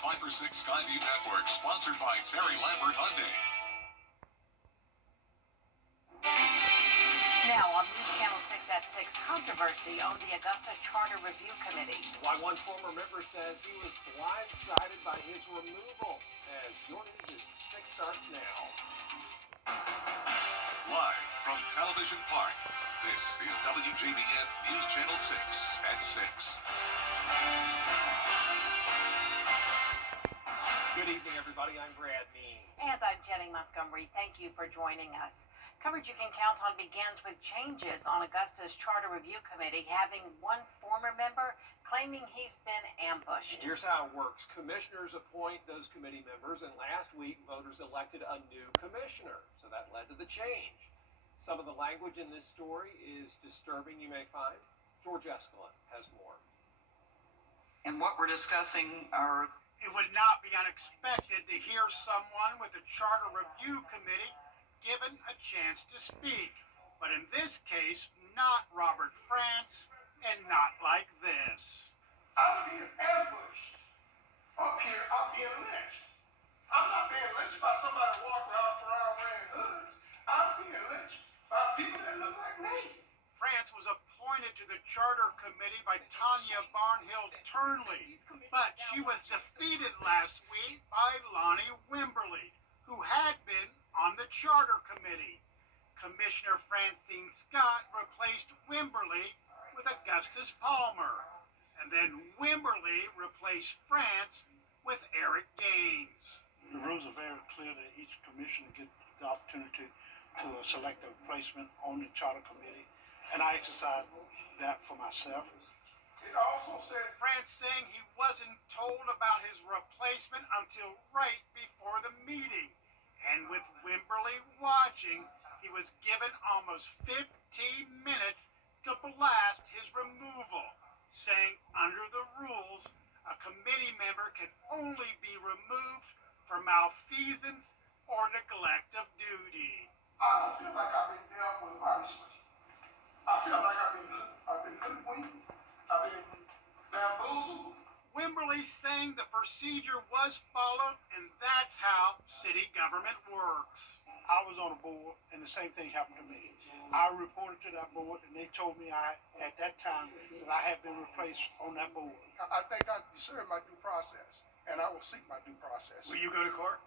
5x6 Skyview Network, sponsored by Terry Lambert Hyundai. Now on News Channel 6 at 6, controversy on the Augusta Charter Review Committee. Why one former member says he was blindsided by his removal. As your news at 6 starts now. Live from Television Park, this is WJBF News Channel 6 at 6. Good evening, everybody. I'm Brad Means. And I'm Jenny Montgomery. Thank you for joining us. Coverage you can count on begins with changes on Augusta's Charter Review Committee, having one former member claiming he's been ambushed. Here's how it works. Commissioners appoint those committee members, and last week voters elected a new commissioner. So that led to the change. Some of the language in this story is disturbing, you may find. George Escalon has more. And what we're discussing are... It would not be unexpected to hear someone with the Charter Review Committee given a chance to speak. But in this case, not Robert France, and not like this. I'm being ambushed. Up here, I'm being lynched. I'm not being lynched by somebody walking around wearing hoods. I'm being lynched by people that look like me. France was appointed to the Charter Committee by Tanya Barnhill-Turnley, but she was defeated last week by Lonnie Wimberly, who had been on the Charter Committee. Commissioner Francine Scott replaced Wimberly with Augustus Palmer, and then Wimberly replaced France with Eric Gaines. The rules are very clear that each commissioner gets the opportunity to select a replacement on the Charter Committee, and I exercise that for myself. It also says France saying he wasn't told about his replacement until right before the meeting. And with Wimberly watching, he was given almost 15 minutes to blast his removal, saying under the rules, a committee member can only be removed for malfeasance or neglect of duty. I don't feel like I've been dealt with honestly. I feel like I've been hoodwinked. I've been bamboozled. Wimberly saying the procedure was followed, and that's how city government works. I was on a board, and the same thing happened to me. I reported to that board, and they told me at that time that I had been replaced on that board. I think I deserve my due process, and I will seek my due process. Will you go to court?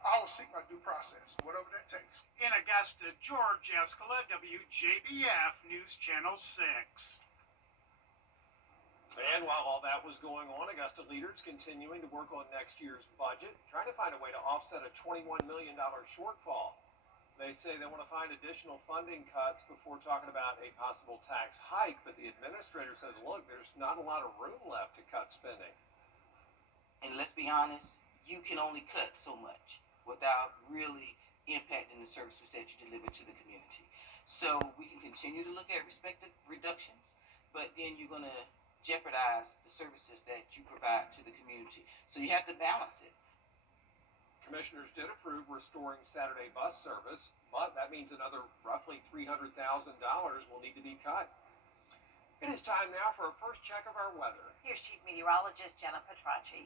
I will seek my due process, whatever that takes. In Augusta, George Escalon, WJBF News Channel 6. And while all that was going on, Augusta leaders continuing to work on next year's budget, trying to find a way to offset a $21 million shortfall. They say they want to find additional funding cuts before talking about a possible tax hike, but the administrator says, look, there's not a lot of room left to cut spending. And let's be honest, you can only cut so much without really impacting the services that you deliver to the community. So we can continue to look at respective reductions, but then you're going to jeopardize the services that you provide to the community. So you have to balance it. Commissioners did approve restoring Saturday bus service, but that means another roughly $300,000 will need to be cut. It is time now for a first check of our weather. Here's Chief Meteorologist Jenna Petracci.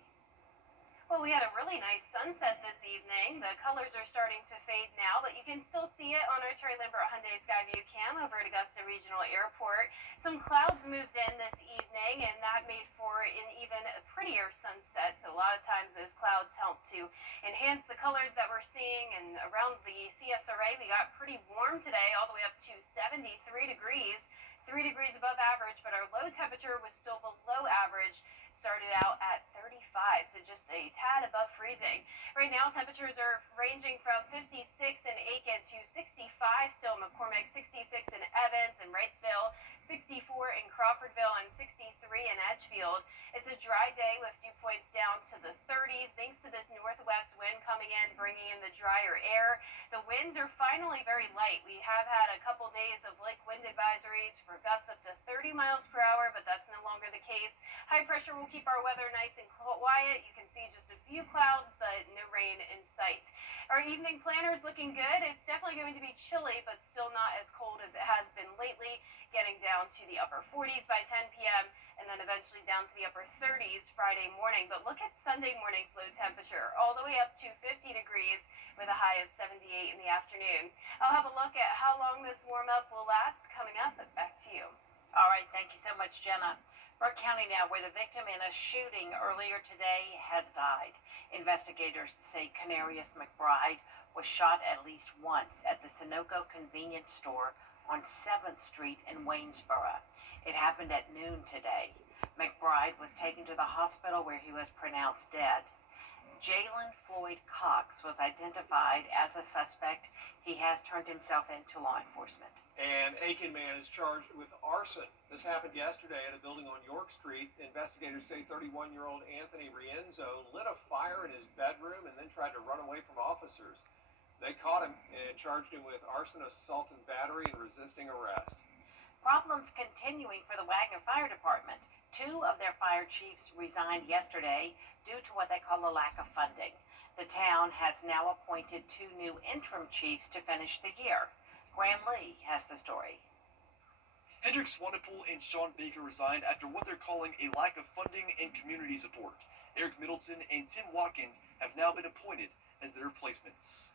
Well, we had a really nice sunset this evening. The colors are starting to fade now, but you can still see it on our Terry Lambert Hyundai Skyview cam over at Augusta Regional Airport. Some clouds moved in this evening, and that made for an even prettier sunset. So a lot of times those clouds help to enhance the colors that we're seeing. And around the CSRA, we got pretty warm today, all the way up to 73 degrees, 3 degrees above average, but our low temperature was still below average. Started out at 35, so just a tad above freezing. Right now, temperatures are ranging from 56 in Aiken to 65 still in McCormick, 66 in Evans and Wrightsville, 64 in Crawfordville, and 63 in Edgefield. It's a dry day with dew points down to the 30s thanks to this northwest wind coming in, bringing in the drier air. The winds are finally very light. We have had a couple days of lake wind advisories for gusts up to 30 miles per hour, but that's no longer the case. High pressure will keep our weather nice and quiet. You can see just a few clouds, but no rain in sight. Our evening planner is looking good. It's definitely going to be chilly, but still not as cold as it has been lately, getting down down to the upper 40s by 10 p.m. and then eventually down to the upper 30s Friday morning. But look at Sunday morning's low temperature, all the way up to 50 degrees with a high of 78 in the afternoon. I'll have a look at how long this warm up will last coming up, but back to you. All right, thank you so much, Jenna. Burke County now, where the victim in a shooting earlier today has died. Investigators say Canarius McBride was shot at least once at the Sunoco convenience store on 7th Street in Waynesboro. It happened at noon today. McBride was taken to the hospital where he was pronounced dead. Jalen Floyd Cox was identified as a suspect. He has turned himself in to law enforcement. And Aiken man is charged with arson. This happened yesterday at a building on York Street. Investigators say 31-year-old Anthony Rienzo lit a fire in his bedroom and then tried to run away from officers. They caught him and charged him with arson, assault and battery, and resisting arrest. Problems continuing for the Wagner Fire Department. 2 of their fire chiefs resigned yesterday due to what they call a lack of funding. The town has now appointed 2 new interim chiefs to finish the year. Graham Lee has the story. Hendrik Swanepoel and Sean Baker resigned after what they're calling a lack of funding and community support. Eric Middleton and Tim Watkins have now been appointed as their replacements.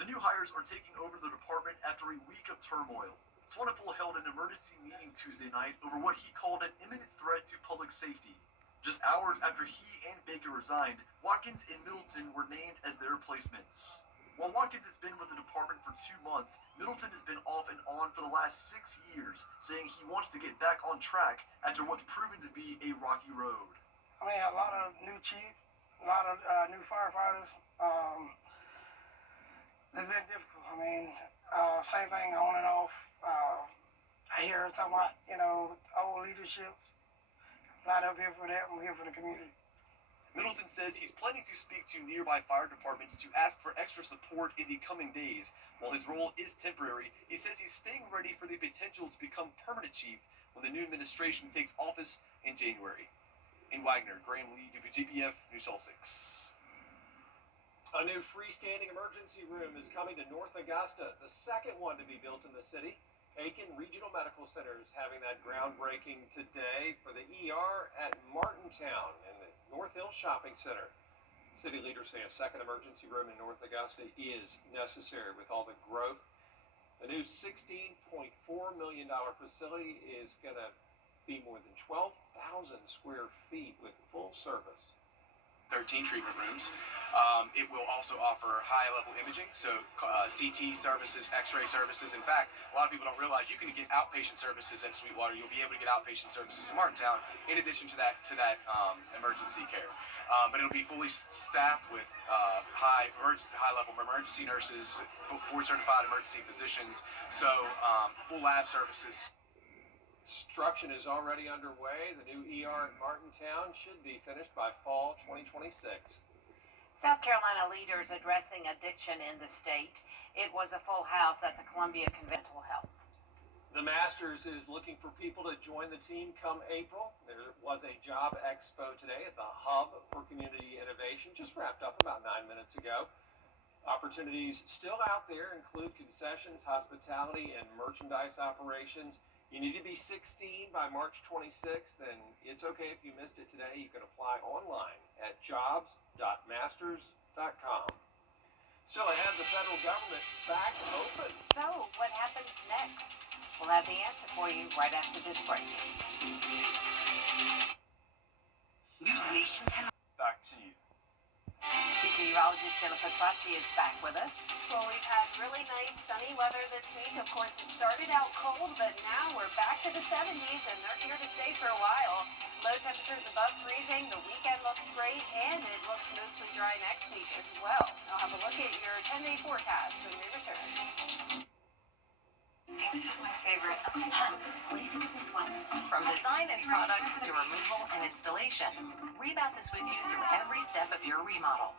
The new hires are taking over the department after a week of turmoil. Swanepoel held an emergency meeting Tuesday night over what he called an imminent threat to public safety. Just hours after he and Baker resigned, Watkins and Middleton were named as their replacements. While Watkins has been with the department for 2 months, Middleton has been off and on for the last 6 years, saying he wants to get back on track after what's proven to be a rocky road. I mean, a lot of new chiefs, a lot of new firefighters. It's been difficult. I mean, same thing on and off. I hear talking about, old leadership. I'm not up here for that. I'm here for the community. Middleton says he's planning to speak to nearby fire departments to ask for extra support in the coming days. While his role is temporary, he says he's staying ready for the potential to become permanent chief when the new administration takes office in January. In Wagner, Graham Lee, WJBF, News All 6. A new freestanding emergency room is coming to North Augusta, the second one to be built in the city. Aiken Regional Medical Center is having that groundbreaking today for the ER at Martintown in the North Hill Shopping Center. City leaders say a second emergency room in North Augusta is necessary with all the growth. The new $16.4 million facility is going to be more than 12,000 square feet with full service. 13 treatment rooms. It will also offer high-level imaging, so CT services, X-ray services. In fact, a lot of people don't realize you can get outpatient services at Sweetwater. You'll be able to get outpatient services in Martintown, in addition to that emergency care. But it'll be fully staffed with high-level emergency nurses, board-certified emergency physicians, so full lab services. Construction is already underway. The new ER at Martintown should be finished by fall 2026. South Carolina leaders addressing addiction in the state. It was a full house at the Columbia Conventional Health. The Masters is looking for people to join the team come April. There was a job expo today at the Hub for Community Innovation, just wrapped up about 9 minutes ago. Opportunities still out there include concessions, hospitality, and merchandise operations. You need to be 16 by March 26th, and it's okay if you missed it today. You can apply online at jobs.masters.com. Still ahead, the federal government back open. So, what happens next? We'll have the answer for you right after this break. News Nation tonight. Back to you. Meteorologist Jennifer Crotty is back with us. Well, we've had really nice sunny weather this week. Of course, it started out cold, but now we're back to the 70s, and they're here to stay for a while. Low temperatures above freezing. The weekend looks great, and it looks mostly dry next week as well. I'll have a look at your 10-day forecast when we return. This is my favorite. What do you think of this one? From design and products to removal and installation, Rebath is with you through every step of your remodel.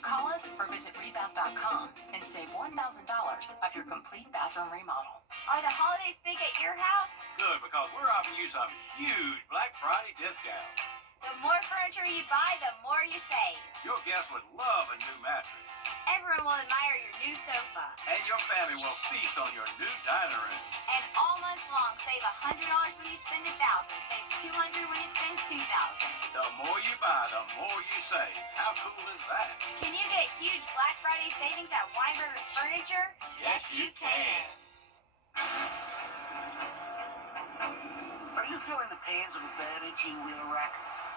Call us or visit rebath.com and save $1,000 off your complete bathroom remodel. Are the holidays big at your house? Good, because we're offering you some huge Black Friday discounts. The more furniture you buy, the more you save. Your guests would love a new mattress. Everyone will admire your new sofa. And your family will feast on your new dining room. And all month long, save $100 when you spend $1,000. Save $200 when you spend $2,000. The more you buy, the more you save. How cool is that? Can you get huge Black Friday savings at Weinberger's Furniture? Yes, you can. Are you feeling the pains of a bad 18-wheeler wreck?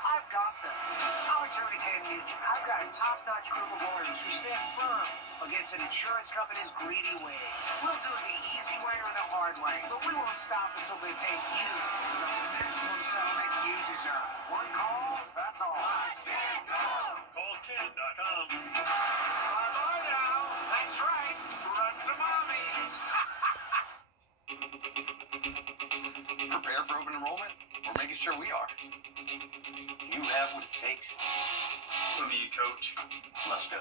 I've got this. I'm Attorney Dan Nugent. I've got a top-notch group of lawyers who stand firm against an insurance company's greedy ways. We'll do it the easy way or the hard way, but we won't stop until they pay you the maximum settlement you deserve. One call, that's all. Call Ken.com. Bye-bye now. That's right. Run to mommy. Prepare for open enrollment? We're making sure we are. You have what it takes. What do you, coach? Let's go.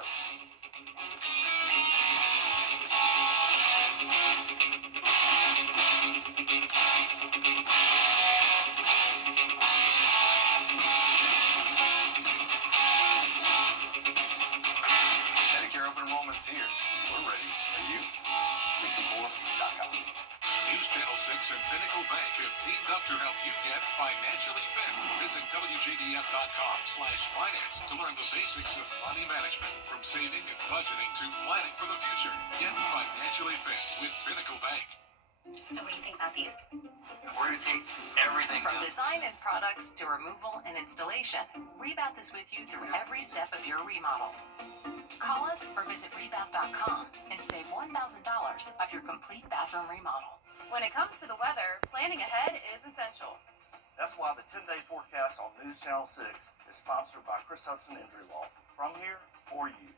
Medicare open enrollment's here. We're ready. Are you? 64.com. News Channel 6 and Pinnacle Bank have teamed up to help you get financially fit. Visit WJBF.com/finance to learn the basics of money management, from saving and budgeting to planning for the future. Get financially fit with Pinnacle Bank. So what do you think about these? We're going to take everything From down. design and products to removal and installation, Rebath is with you through every step of your remodel. Call us or visit rebath.com and save $1,000 off your complete bathroom remodel. When it comes to the weather, planning ahead is essential. That's why the 10-day forecast on News Channel 6 is sponsored by Chris Hudson Injury Law. From here, for you.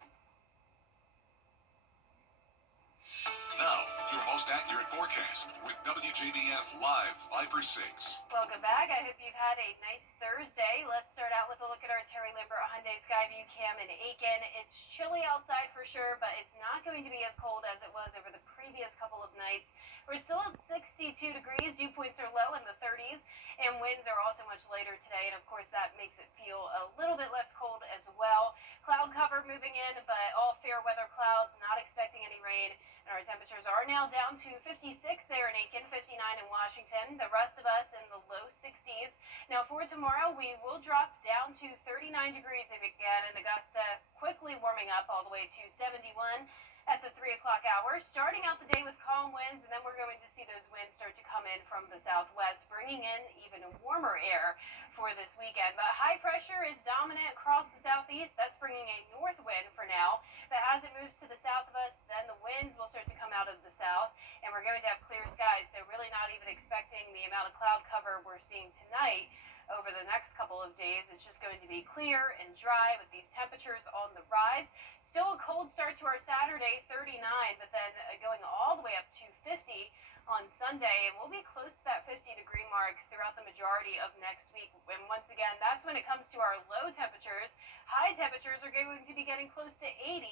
Now, your most accurate forecast with WJBF Live Viper 6. Welcome back. I hope you've had a nice Thursday. Let's start out with a look at our Terry Lambert Hyundai Skyview Cam in Aiken. It's chilly outside for sure, but it's not going to be as cold as it was over the previous couple of nights. We're still at 62 degrees. Dew points are low in the 30s, and winds are also much lighter today. And of course, that makes it feel a little bit less cold as well. Cloud cover moving in, but all fair weather clouds, not expecting any rain. And our temperatures are now down to 56 there in Aiken, 59 in Washington. The rest of us in the low 60s. Now for tomorrow, we will drop down to 39 degrees again in Augusta, quickly warming up all the way to 71 at the 3 o'clock hour, starting out the day with calm winds, and then we're going to see those winds start to come in from the southwest, bringing in even warmer air for this weekend. But high pressure is dominant across the southeast. That's bringing a north wind for now. But as it moves to the south of us, then the winds will start to come out of the south, and we're going to have clear skies, so really not even expecting the amount of cloud cover we're seeing tonight. Over the next couple of days, it's just going to be clear and dry with these temperatures on the rise. Still a cold start to our Saturday, 39, but then going all the way up to 50 on Sunday, and we'll be close to that 50-degree mark throughout the majority of next week. And once again, that's when it comes to our low temperatures. High temperatures are going to be getting close to 80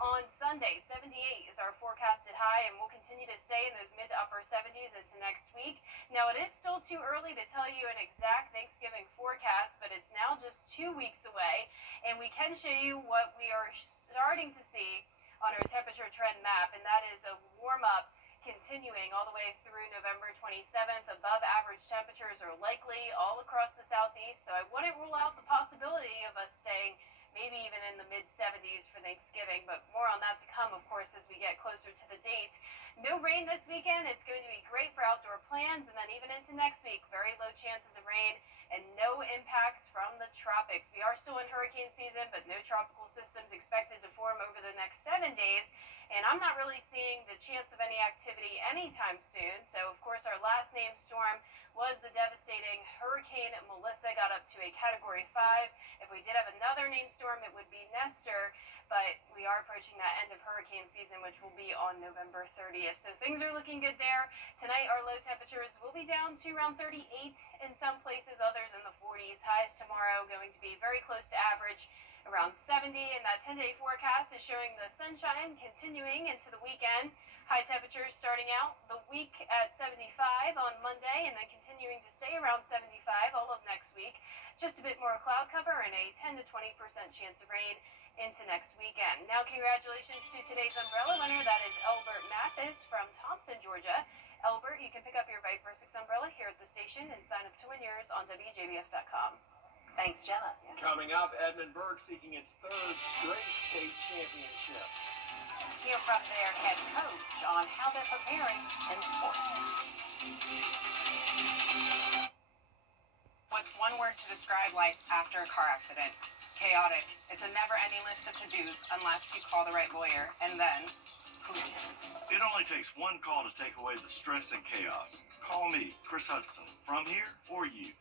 on Sunday. 78 is our forecasted high, and we'll continue to stay in those mid to upper 70s into next week. Now, it is still too early to tell you an exact Thanksgiving forecast, but it's now just 2 weeks away, and we can show you what we are starting to see on our temperature trend map, and that is a warm-up continuing all the way through November 27th. Above average temperatures are likely all across the southeast, so I wouldn't rule out the possibility of us staying maybe even in the mid-70s for Thanksgiving, but more on that to come, of course, as we get closer to the date. No rain this weekend. It's going to be great for outdoor plans, and then even into next week, very low chances of rain and no impacts from the tropics. We are still in hurricane season, but no tropical systems expected to form over the next 7 days, and I'm not really seeing the chance of any activity anytime soon. So, of course, our last named storm was the devastating Hurricane Melissa, got up to a Category 5. If we did have another named storm, it would be Nestor, but we are approaching that end of hurricane season, which will be on November 30th. So things are looking good there. Tonight, our low temperatures will be down to around 38 in some places, others in the 40s. Highs tomorrow going to be very close to average, around 70, and that 10-day forecast is showing the sunshine continuing into the weekend. High temperatures starting out the week at 75 on Monday and then continuing to stay around 75 all of next week. Just a bit more cloud cover and a 10 to 20% chance of rain into next weekend. Now, congratulations to today's umbrella winner. That is Elbert Mathis from Thompson, Georgia. Elbert, you can pick up your Viper 6 umbrella here at the station and sign up to win yours on WJBF.com. Thanks, Jenna. Coming up, Edmund Burke seeking its third straight state championship. Hear from their head coach on how they're preparing in sports. What's one word to describe life after a car accident? Chaotic. It's a never-ending list of to-dos unless you call the right lawyer, and then poof. It only takes one call to take away the stress and chaos. Call me, Chris Hudson, from here for you.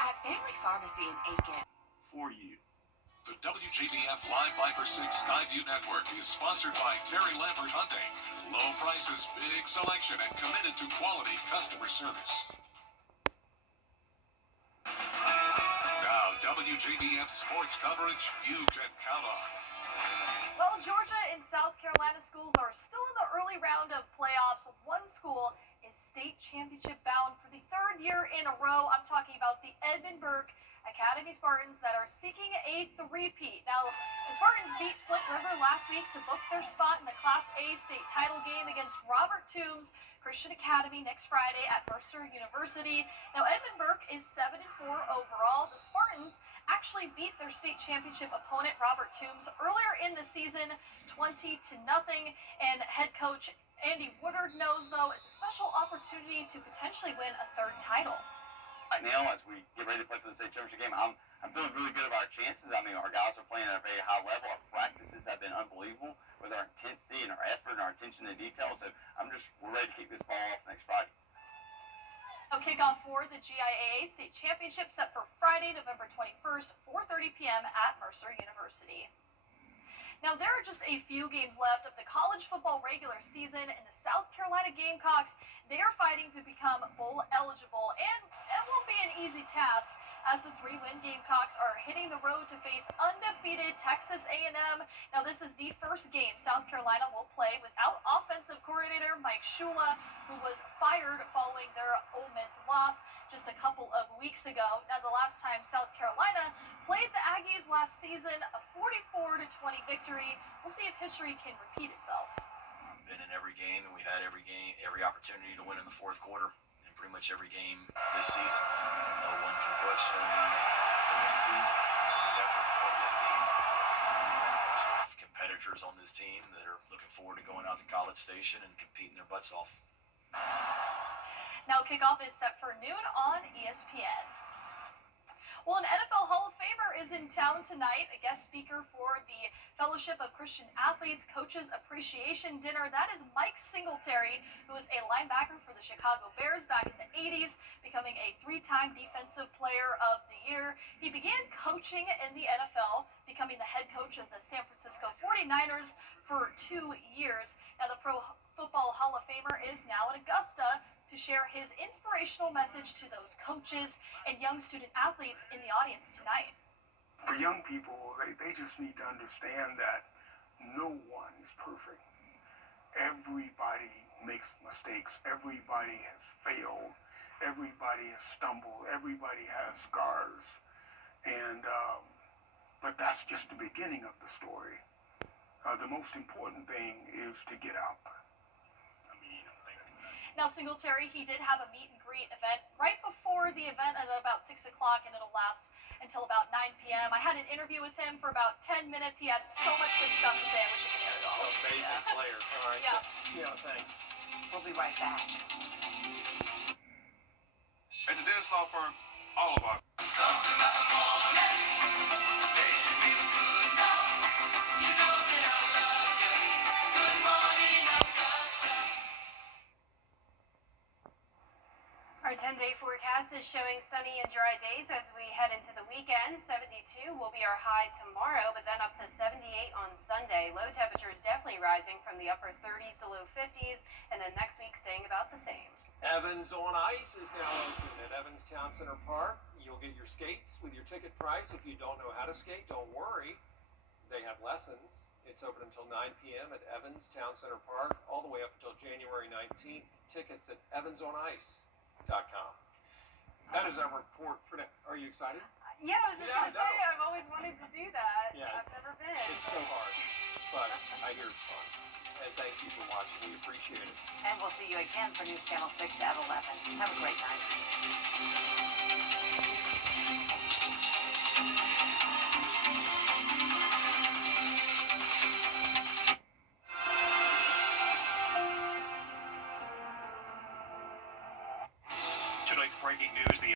At Family Pharmacy in Aiken. For you. The WJBF Live Viper 6 Skyview Network is sponsored by Terry Lambert Hyundai. Low prices, big selection, and committed to quality customer service. Now, WJBF sports coverage you can count on. Well, Georgia and South Carolina schools are still in the early round of playoffs. One school is state championship bound for the third year in a row. I'm talking about the Edmund Burke Academy Spartans that are seeking a three-peat. Now, the Spartans beat Flint River last week to book their spot in the Class A state title game against Robert Toombs Christian Academy next Friday at Mercer University. Now, Edmund Burke is 7-4 overall. The Spartans actually beat their state championship opponent, Robert Toombs, earlier in the season, 20-0. And head coach Andy Woodard knows, though, it's a special opportunity to potentially win a third title. Right now, as we get ready to play for the state championship game, I'm feeling really good about our chances. I mean, our guys are playing at a very high level. Our practices have been unbelievable with our intensity and our effort and our attention to detail. So we're ready to kick this ball off next Friday. A kickoff for the GIAA State Championship set for Friday, November 21st, 4:30 p.m. at Mercer University. Now, there are just a few games left of the college football regular season, and the South Carolina Gamecocks, they are fighting to become bowl eligible, and it won't be an easy task as the 3-win Gamecocks are hitting the road to face undefeated Texas A&M. Now, this is the first game South Carolina will play without offensive coordinator Mike Shula, who was fired following their Ole Miss loss just a couple of weeks ago. Now, the last time South Carolina played the Aggies last season, a 44-20 victory. We'll see if history can repeat itself. Been in every game, and we've had every opportunity to win in the fourth quarter in pretty much every game this season. No one can question the mentality and the effort of this team. There's competitors on this team that are looking forward to going out to College Station and competing their butts off. Now, kickoff is set for noon on ESPN. Well, an NFL Hall of Famer is in town tonight, a guest speaker for the Fellowship of Christian Athletes Coaches Appreciation Dinner. That is Mike Singletary, who was a linebacker for the Chicago Bears back in the 80s, becoming a 3-time Defensive Player of the Year. He began coaching in the NFL, becoming the head coach of the San Francisco 49ers for 2 years. Now, the Pro Football Hall of Famer is now in Augusta to share his inspirational message to those coaches and young student athletes in the audience tonight. For young people, they just need to understand that no one is perfect. Everybody makes mistakes. Everybody has failed. Everybody has stumbled. Everybody has scars. And, but that's just the beginning of the story. The most important thing is to get up. Now, Singletary, he did have a meet and greet event right before the event at about 6 o'clock, and it'll last until about 9 p.m. I had an interview with him for about 10 minutes. He had so much good stuff to say. I wish I could hear it all. Amazing player. All right. Yeah. Thanks. We'll be right back. At the Dennis Law Firm, all of our Something about the morning. They should feel good now. You know that I love you. Good morning, Augusta. Our 10-day forecast is showing sunny and dry days as we head into the weekend. 72 will be our high tomorrow, but then up to 78 on Sunday. Low temperatures definitely rising from the upper 30s to low 50s, and then next week staying about the same. Evans on Ice is now open at Evans Town Center Park. You'll get your skates with your ticket price. If you don't know how to skate, don't worry. They have lessons. It's open until 9 p.m. at Evans Town Center Park, all the way up until January 19th. Tickets at evansonice.com. That is our report for now. Are you excited? Yeah, I was just gonna say, I've always wanted to do that. Yeah. I've never been. It's so hard, but I hear it's fun. And thank you for watching. We appreciate it. And we'll see you again for News Channel 6 at 11. Have a great night. Tonight's breaking news, the